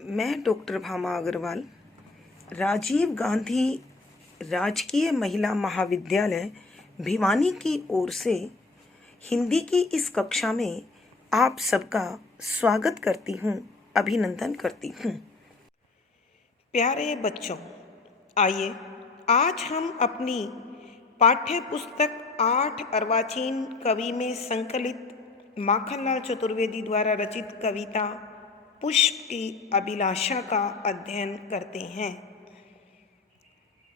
मैं डॉक्टर भामा अग्रवाल राजीव गांधी राजकीय महिला महाविद्यालय भिवानी की ओर से हिंदी की इस कक्षा में आप सबका स्वागत करती हूँ, अभिनंदन करती हूँ। प्यारे बच्चों, आइए आज हम अपनी पाठ्य पुस्तक 8 अर्वाचीन कवि में संकलित माखनलाल चतुर्वेदी द्वारा रचित कविता पुष्प की अभिलाषा का अध्ययन करते हैं।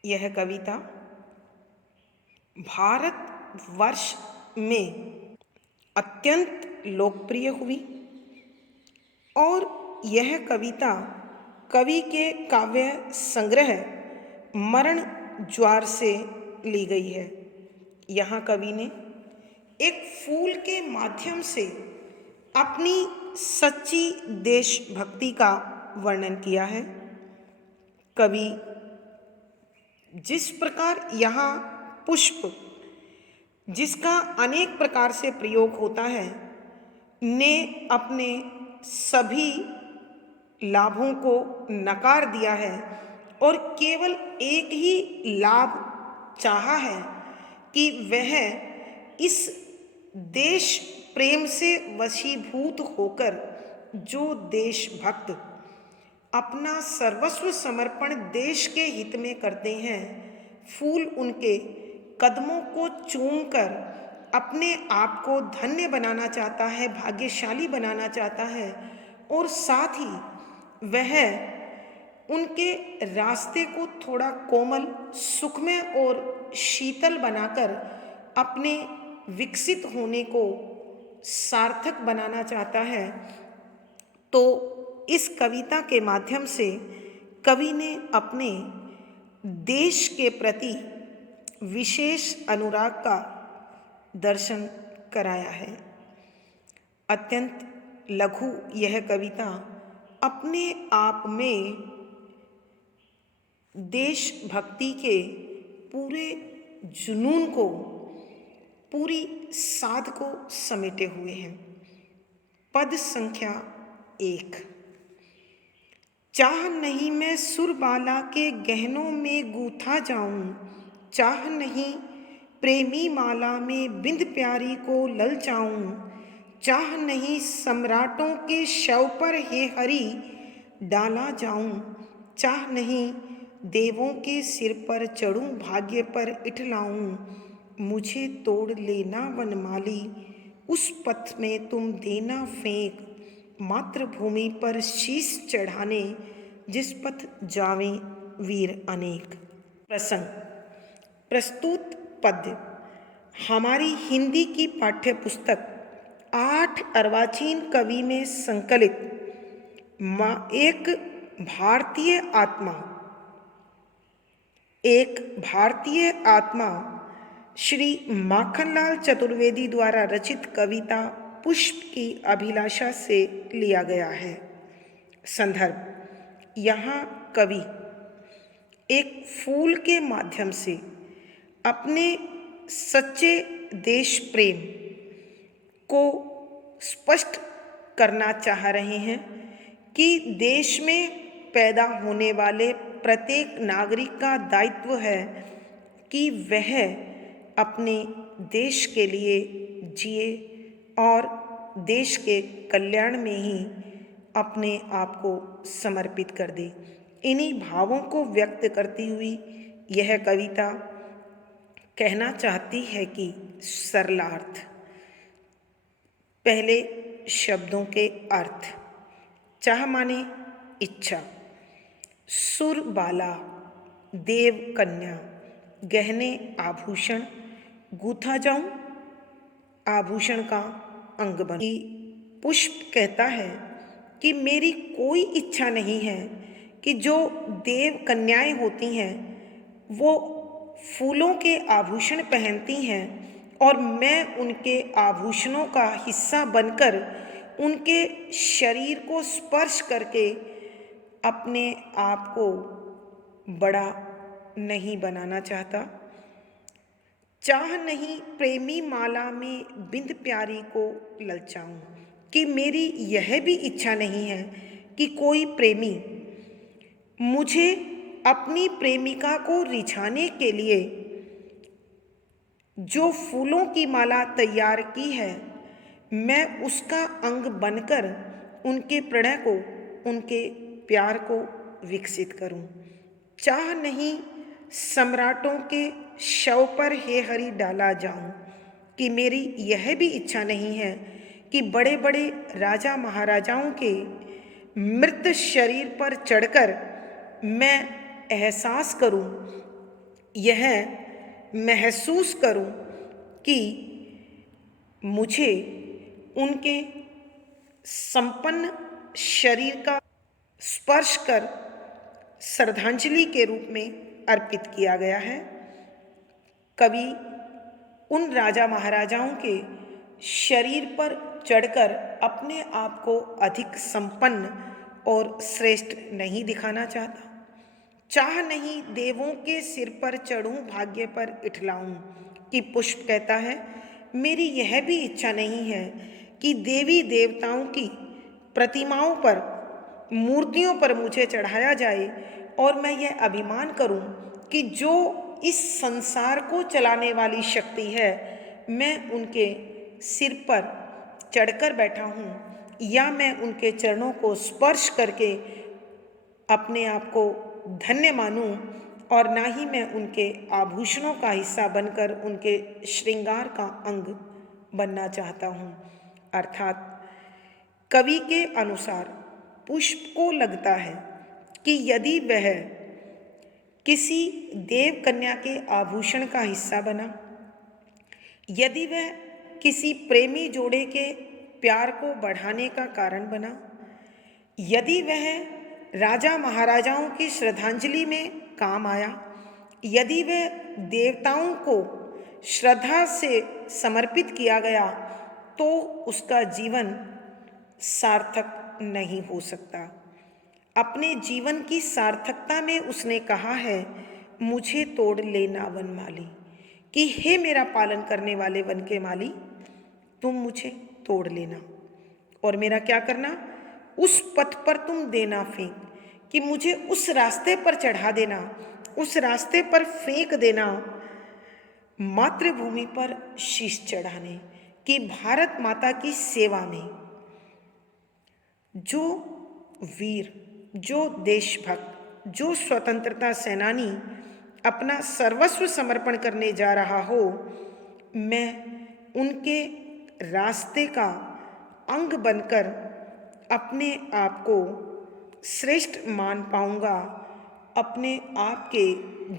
यह कविता भारतवर्ष में अत्यंत लोकप्रिय हुई और यह कविता कवि के काव्य संग्रह मरण ज्वार से ली गई है। यहाँ कवि ने एक फूल के माध्यम से अपनी सच्ची देशभक्ति का वर्णन किया है। कवि जिस प्रकार यहाँ पुष्प, जिसका अनेक प्रकार से प्रयोग होता है, ने अपने सभी लाभों को नकार दिया है और केवल एक ही लाभ चाहा है कि वह इस देश प्रेम से वशीभूत होकर जो देशभक्त अपना सर्वस्व समर्पण देश के हित में करते हैं, फूल उनके कदमों को चूमकर अपने आप को धन्य बनाना चाहता है, भाग्यशाली बनाना चाहता है और साथ ही वह उनके रास्ते को थोड़ा कोमल, सुखमय और शीतल बनाकर अपने विकसित होने को सार्थक बनाना चाहता है। तो इस कविता के माध्यम से कवि ने अपने देश के प्रति विशेष अनुराग का दर्शन कराया है। अत्यंत लघु यह कविता अपने आप में देशभक्ति के पूरे जुनून को, पूरी साध को समेटे हुए हैं। पद संख्या 1। चाह नहीं मैं सुरबाला के गहनों में गूथा जाऊं, चाह नहीं प्रेमी माला में बिंद प्यारी को ललचाऊं, चाह नहीं सम्राटों के शव पर हे हरि डाला जाऊं, चाह नहीं देवों के सिर पर चढ़ूं भाग्य पर इठलाऊं, मुझे तोड़ लेना वनमाली उस पथ में तुम देना फेंक, मातृभूमि पर शीश चढ़ाने जिस पथ जावें वीर अनेक। प्रसंग। प्रस्तुत पद्य हमारी हिंदी की पाठ्य पुस्तक 8 अर्वाचीन कवि में संकलित एक भारतीय आत्मा श्री माखनलाल चतुर्वेदी द्वारा रचित कविता पुष्प की अभिलाषा से लिया गया है। संदर्भ। यहाँ कवि एक फूल के माध्यम से अपने सच्चे देश प्रेम को स्पष्ट करना चाह रहे हैं कि देश में पैदा होने वाले प्रत्येक नागरिक का दायित्व है कि वह अपने देश के लिए जिए और देश के कल्याण में ही अपने आप को समर्पित कर दे। इन्हीं भावों को व्यक्त करती हुई यह कविता कहना चाहती है कि सरलार्थ। पहले शब्दों के अर्थ। चाह माने इच्छा, सुरबाला देव कन्या, गहने आभूषण, गूथा जाऊं आभूषण का अंग बन। पुष्प कहता है कि मेरी कोई इच्छा नहीं है कि जो देव कन्याएं होती हैं वो फूलों के आभूषण पहनती हैं और मैं उनके आभूषणों का हिस्सा बनकर उनके शरीर को स्पर्श करके अपने आप को बड़ा नहीं बनाना चाहता। चाह नहीं प्रेमी माला में बिंद प्यारी को ललचाऊं, कि मेरी यह भी इच्छा नहीं है कि कोई प्रेमी मुझे अपनी प्रेमिका को रिझाने के लिए जो फूलों की माला तैयार की है, मैं उसका अंग बनकर उनके प्रणय को, उनके प्यार को विकसित करूं। चाह नहीं सम्राटों के शव पर हे हरि डाला जाऊं, कि मेरी यह भी इच्छा नहीं है कि बड़े बड़े राजा महाराजाओं के मृत शरीर पर चढ़कर मैं एहसास करूं, यह महसूस करूं कि मुझे उनके संपन्न शरीर का स्पर्श कर श्रद्धांजलि के रूप में अर्पित किया गया है। कवि उन राजा महाराजाओं के शरीर पर चढ़कर अपने आप को अधिक संपन्न और श्रेष्ठ नहीं दिखाना चाहता। चाह नहीं देवों के सिर पर चढ़ूं, भाग्य पर इठलाऊं, कि पुष्प कहता है मेरी यह भी इच्छा नहीं है कि देवी देवताओं की प्रतिमाओं पर, मूर्तियों पर मुझे चढ़ाया जाए और मैं यह अभिमान करूं कि जो इस संसार को चलाने वाली शक्ति है, मैं उनके सिर पर चढ़कर बैठा हूं, या मैं उनके चरणों को स्पर्श करके अपने आप को धन्य मानूं, और ना ही मैं उनके आभूषणों का हिस्सा बनकर उनके श्रृंगार का अंग बनना चाहता हूँ। अर्थात कवि के अनुसार पुष्प को लगता है कि यदि वह किसी देव कन्या के आभूषण का हिस्सा बना, यदि वह किसी प्रेमी जोड़े के प्यार को बढ़ाने का कारण बना, यदि वह राजा महाराजाओं की श्रद्धांजलि में काम आया, यदि वह देवताओं को श्रद्धा से समर्पित किया गया, तो उसका जीवन सार्थक नहीं हो सकता। अपने जीवन की सार्थकता में उसने कहा है, मुझे तोड़ लेना वनमाली, कि हे मेरा पालन करने वाले वन के माली, तुम मुझे तोड़ लेना और मेरा क्या करना, उस पथ पर तुम देना फेंक, कि मुझे उस रास्ते पर चढ़ा देना, उस रास्ते पर फेंक देना, मातृभूमि पर शीश चढ़ाने, कि भारत माता की सेवा में जो वीर, जो देशभक्त, जो स्वतंत्रता सेनानी अपना सर्वस्व समर्पण करने जा रहा हो, मैं उनके रास्ते का अंग बनकर अपने आप को श्रेष्ठ मान पाऊंगा, अपने आप के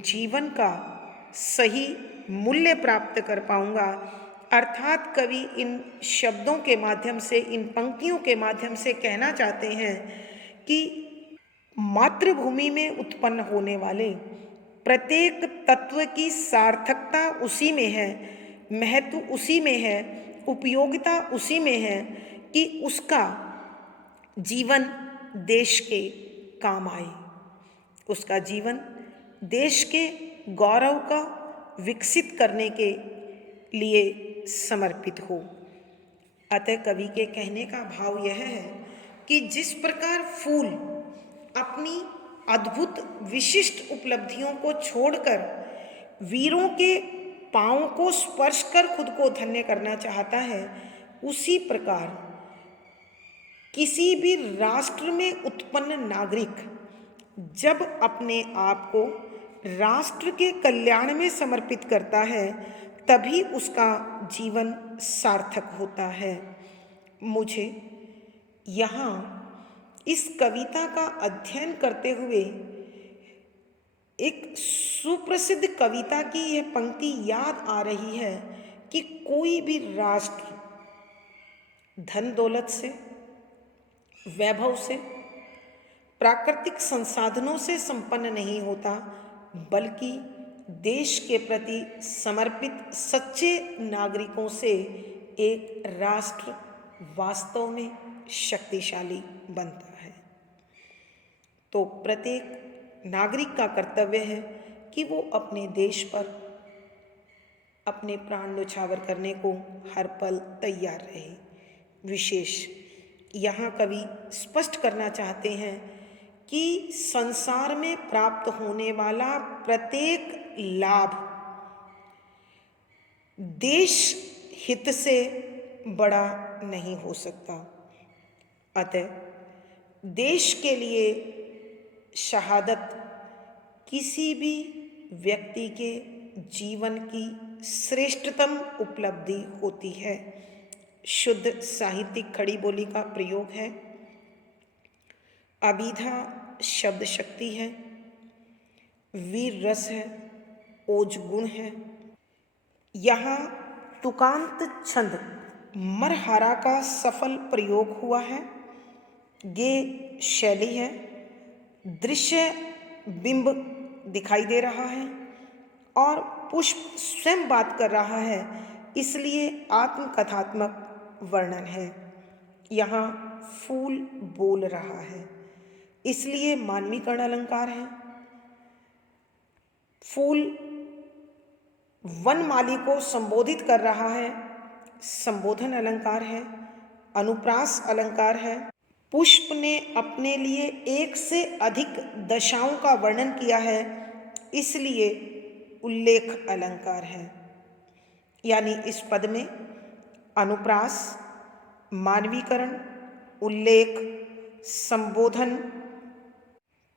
जीवन का सही मूल्य प्राप्त कर पाऊंगा। अर्थात कवि इन शब्दों के माध्यम से, इन पंक्तियों के माध्यम से कहना चाहते हैं कि मातृभूमि में उत्पन्न होने वाले प्रत्येक तत्व की सार्थकता उसी में है, महत्व उसी में है, उपयोगिता उसी में है कि उसका जीवन देश के काम आए, उसका जीवन देश के गौरव का विकसित करने के लिए समर्पित हो। अतः कवि के कहने का भाव यह है कि जिस प्रकार फूल अपनी अद्भुत विशिष्ट उपलब्धियों को छोड़कर वीरों के पांवों को स्पर्श कर खुद को धन्य करना चाहता है, उसी प्रकार किसी भी राष्ट्र में उत्पन्न नागरिक जब अपने आप को राष्ट्र के कल्याण में समर्पित करता है, तभी उसका जीवन सार्थक होता है। मुझे यहाँ इस कविता का अध्ययन करते हुए एक सुप्रसिद्ध कविता की यह पंक्ति याद आ रही है कि कोई भी राष्ट्र धन दौलत से, वैभव से, प्राकृतिक संसाधनों से संपन्न नहीं होता, बल्कि देश के प्रति समर्पित सच्चे नागरिकों से एक राष्ट्र वास्तव में शक्तिशाली बनता है। तो प्रत्येक नागरिक का कर्तव्य है कि वो अपने देश पर अपने प्राण न्यौछावर करने को हर पल तैयार रहे। विशेष यहाँ कवि स्पष्ट करना चाहते हैं कि संसार में प्राप्त होने वाला प्रत्येक लाभ देश हित से बड़ा नहीं हो सकता। अतः देश के लिए शहादत किसी भी व्यक्ति के जीवन की श्रेष्ठतम उपलब्धि होती है। शुद्ध साहित्यिक खड़ी बोली का प्रयोग है। अभिधा शब्द शक्ति है, वीर रस है, ओज गुण है। यहाँ तुकांत छंद मरहारा का सफल प्रयोग हुआ है। ये शैली है। दृश्य बिंब दिखाई दे रहा है और पुष्प स्वयं बात कर रहा है, इसलिए आत्मकथात्मक वर्णन है। यहाँ फूल बोल रहा है, इसलिए मानवीकरण अलंकार है। फूल वनमाली को संबोधित कर रहा है, संबोधन अलंकार है। अनुप्रास अलंकार है। पुष्प ने अपने लिए एक से अधिक दशाओं का वर्णन किया है, इसलिए उल्लेख अलंकार है। यानी इस पद में अनुप्रास, मानवीकरण, उल्लेख, संबोधन,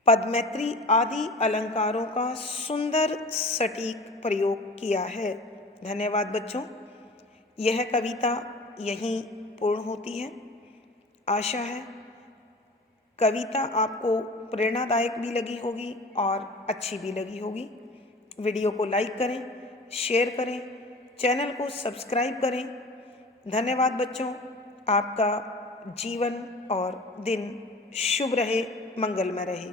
पदमैत्री आदि अलंकारों का सुंदर सटीक प्रयोग किया है। धन्यवाद बच्चों। यह कविता यहीं पूर्ण होती है। आशा है कविता आपको प्रेरणादायक भी लगी होगी और अच्छी भी लगी होगी। वीडियो को लाइक करें, शेयर करें, चैनल को सब्सक्राइब करें। धन्यवाद बच्चों। आपका जीवन और दिन शुभ रहे, मंगलमय रहे।